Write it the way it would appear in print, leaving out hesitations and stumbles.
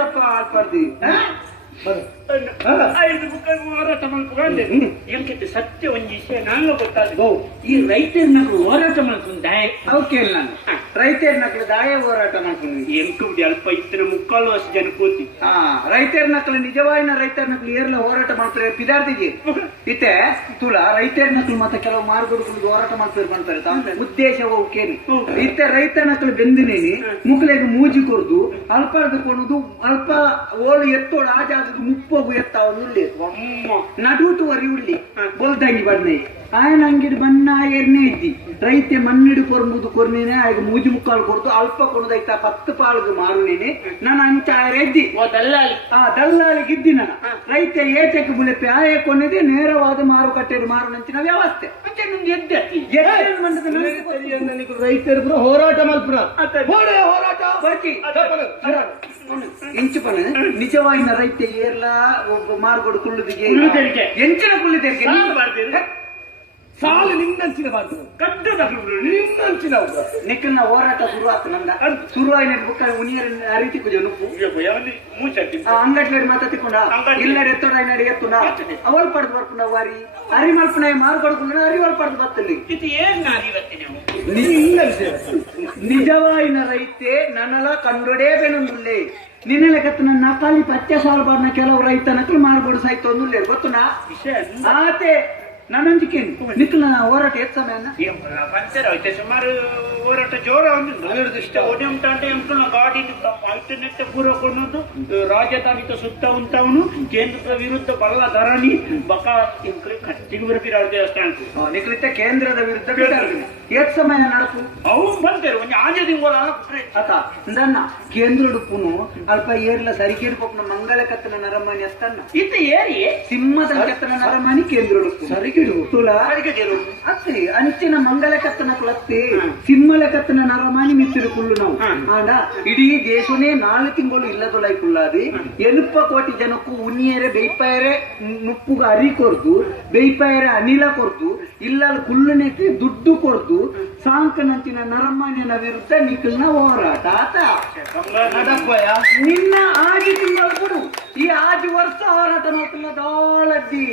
ಏನಪ್ಪ ಆಡ್ಬಾರ್ದು ಐದು ಬುಕ್ ಹೋರಾಟ ಮಾಡ್ಕೊಂಡು ಎಂಕತ್ತೆ ಸತ್ಯ ಒಂದು ವಿಷಯ ನಂಗೆ ಗೊತ್ತಾದ್ರು ಈ ರೈತರ ನಕಲು ಹೋರಾಟ ಮಾಡ್ಕೊಂಡು ಅವಕ್ಕೆ ನಾನು ರೈತರ ನಕಲು ದಾಯ ಹೋರಾಟ ಮಾಡ್ಕೊಂಡು ಎಂಕುಡಿ ಅಲ್ಪ ಇತ್ತಿನ ಮುಕ್ಕಾಲು ವರ್ಷ ಜನ ಕೂತಿ ರೈತರ ನಕಲು ನಿಜವಾಯಿನ ರೈತರ ನಕಲು ಏರ್ಲ ಹೋರಾಟ ಮಾಡ್ತಾರೆ ಪಿದಾರ್ತಿಗೆ ಇತ್ತೆ ತುಳ ರೈತರ ನಕಲು ಮತ್ತೆ ಕೆಲವು ಮಾರ್ಗಗಳು ಹೋರಾಟ ಮಾಡ್ತಾರೆ ಉದ್ದೇಶ ಹೋಗ್ಕೇನಿ ಇತ್ತೆ ರೈತ ನಕಲು ಬೆಂದಿನೇನಿ ಮುಕ್ಲೆಗೆ ಮೂಜಿ ಕೊರ್ದು ಅಲ್ಪ ಕೊಡುದು ಅಲ್ಪ ಓಳು ಎತ್ತೋಳು ಆ ಜಾಗಕ್ಕೆ ಮುಪ್ಪೋಗು ಎತ್ತಾವ ಉಳ್ಳಿ ನಡುಟು ವರಿ ಉಳ್ಳಿ ಬೋಲ್ದಂಗಿ ಬಣ್ಣೆ ఆయన అంగిడి బన్న ఎర్నే ఇద్ది రైతే మన్నిడు కొర్ముదు కొర్నేనే ఆయన మూజి ముక్కాలు కొడుతూ అల్ప కొనుదైతే 10 పాలకు మారునేనే నన్ను అంత రెడ్డి దల్లాలి గిద్ది ನನ್ನ ರೈತೆ ಏಚಕ್ಕೆ ಬುಲೆಪ್ಪೆ ಆಯೆ ಕೊನೆದೆ ನೇರವಾದ ಮಾರುಕಟ್ಟೆಗೆ ಮಾರುನಂಚಿನ ವ್ಯವಸ್ಥೆ ಅಂಚೆ ನಿಮ್ದು ರೈತರು ಹೋರಾಟ ಮಲ್ಪುರ ಹೋರಾಟ ಬರ್ತಿ ಎಂಚು ಪನ ನಿಜವಾಯಿನ ರೈತೆ ಏರ್ಲ ಒಬ್ಬ ಮಾರ್ಗೋಡು ಕುಳ್ಳುದಿಗೆ ಎಂಚಿನ ಕುಳ್ಳಿದೆ ಸಾಲು ನಿನ್ನಂಚಿನ ಬಾರ್ದು ಕಡ್ಡು ನಿನ್ನಂಚಿನ ನಿಕ್ಕಲ್ನ ಹೋರಾಟ ಶುರುವಾತು ನಂದ ಶುರುವಾಯಿನ ಬುಕ್ಕ ಉನಿಯರ ಅರಿತಿ ಕುಜ ನುಪ್ಪು ಅಂಗಟ್ಲೇಡ್ ಮಾತಾತಿಕೊಂಡ ಇಲ್ಲಡೆ ಎತ್ತೋಡ ನಡಿ ಎತ್ತುನ ಅವಲ್ ಪಡೆದು ಬರ್ಕೊಂಡ ವಾರಿ ಅರಿ ಮಲ್ಪನ ಮಾರು ಕೊಡ್ಕೊಂಡ ಅರಿವಲ್ ಪಡೆದು ಬರ್ತಲ್ಲಿ ಇದು ಏನ್ ನಾರಿವತ್ತೆ ನಿಜವಾಯಿನ ರೈತೆ ನನ್ನಲ ಕಂಡೊಡೇ ಬೆನೊಂದುಲ್ಲೆ ನಿನ್ನ ಲೆಕ್ಕನ ನಕಾಲಿ ಪಚ್ಚೆ ಸಾಲು ಬಾರ್ನ ಕೆಲವು ರೈತ ನಕಲು ಮಾರ್ಬೋಡು ಸಾಯ್ತು ಒಂದುಲ್ಲೆ ಗೊತ್ತುನಾ ಆತೆ ನಾನಂಜಿಕೆ ನಿಕ್ಕಲ ಹೋರಾಟ ಎತ್ ಸಮಯ ಪಂಚರ ಸುಮಾರು ಹೋರಾಟ ಜೋರ ಇಷ್ಟ ಒಡೆ ಉಂಟಂటే ಎಂಕಲ್ನ ಗಾಡಿ ಆಲ್ಟರ್ನೇಟ್ ಪೂರ ಕೊಡೋದು ರಾಜಧಾನಿತ ಸುತ್ತ ಉಂಟವನು ಕೇಂದ್ರದ ವಿರುದ್ಧ ಬಲ್ಲ ಧರಣಿ ಬಕ ಎಂಕಲ್ ಕಟ್ಟಿಗೆ ಬರಬಿರಾದೆ ಅಷ್ಟೇ ನಿಕ್ಕಲಿತ ಕೇಂದ್ರದ ವಿರುದ್ಧ ಎತ್ ಸಮಯ ನಡಪು ಅವು ಬಂತೇರು ಒಂದು ಆಜದಿ ಹೋರ ಅತ ನನ್ನ ಕೇಂದ್ರಡುಪ್ಪುನು ಅಲ್ಪ ಏರ್ಲ ಸರಿಕೇರಿ ಪಪ್ಪನ ಮಂಗಳ ಕತ್ತನ ನರಮಣಿ ಅಸ್ತನ್ನ ಇತ್ತ ಏರಿ ಸಿಂಹದ ಕತ್ತನ ನರಮಣಿ ಕೇಂದ್ರಡುಪ್ಪು ಸರಿಕಿಡು ತುಳ ಅತ್ತಿ ಅಂಚಿನ ಮಂಗಲ ಕತ್ತನ ಕುಳತ್ತಿ ಸಿಂಹಲ ಕತ್ತನ ನರಮಣಿ ಮಿತ್ತಿರು ಕುಳ್ಳು ನಾವು ಆಂಡ ಇಡೀ ದೇಶನೇ 4 ತಿಂಗಳು ಇಲ್ಲದೊಳೈ ಕುಳ್ಳಾದಿ ಎನುಪ ಕೋಟಿ ಜನಕ್ಕೂ ಉನ್ನಿಯರೆ ಬೇಯ್ಪಾಯರೆ ನುಪ್ಪುಗ ಅರಿ ಕೊರ್ದು ಬೇಯ್ಪಾಯರೆ ಅನಿಲ ಕೊರ್ದು ಇಲ್ಲ ಕುಳ್ಳುನೆಕ್ಕೆ ದುಡ್ಡು ಕೊರ್ದು ಸಾಂಕನಂಚಿನ ನರಮಣಿನ ವಿರುದ್ಧ ನಿಖಲ್ನ ಹೋರಾಟ ಆತ ನಿನ್ನ ಆಜಿ ತಿಂಗಳು ಕೊಡು ಈ ಆಜಿ ವರ್ಷ ಹೋರಾಟ ನೋಡ್ತಿಲ್ಲ ದಾಳದ್ದಿ